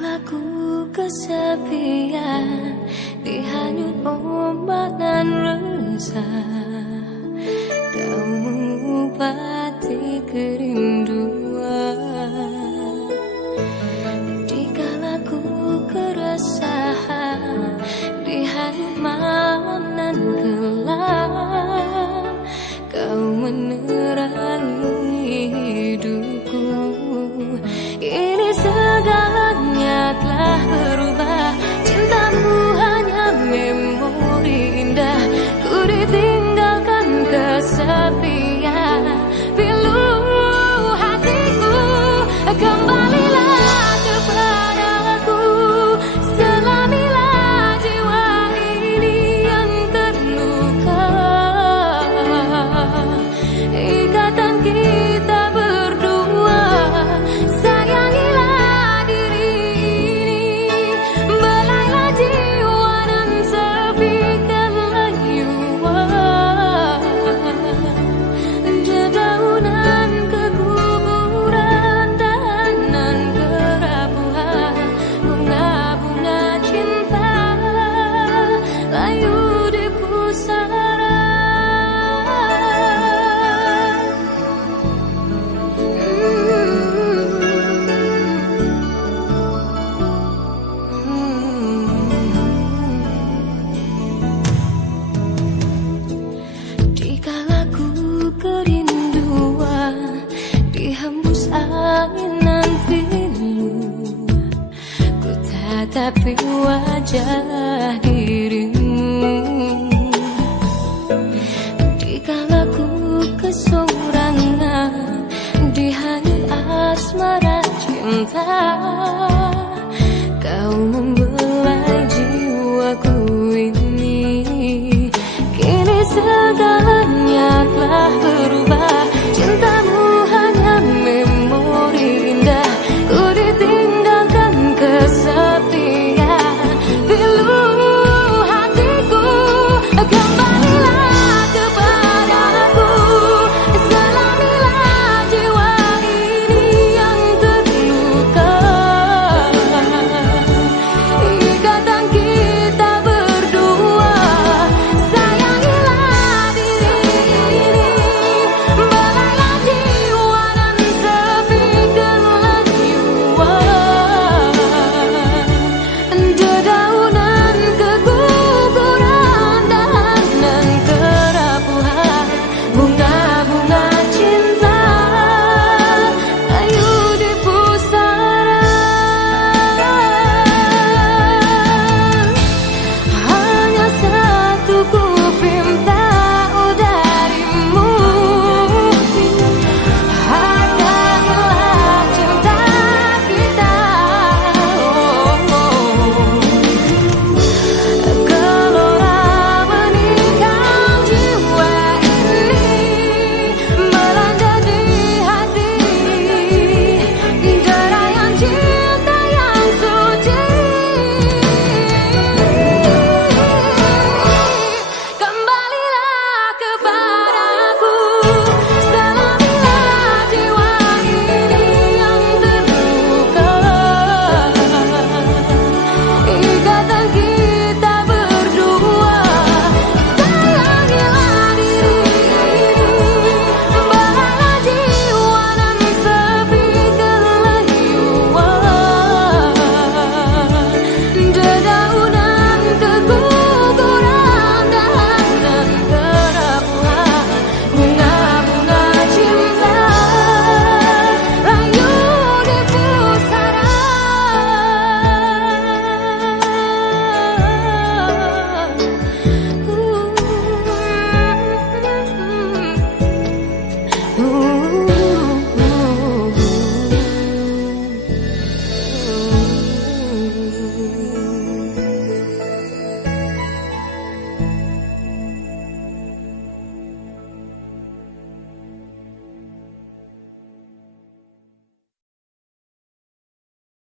Kalaku kesepian Dihanyut ombak dan resah. Kau mengupati kerinduan. Dikala ku keresahan Dihanyut malam dan gelap Kau menerangi hidupku. Ini tapi wajah dirimu di kalaku kesorangan di hari asmara cinta.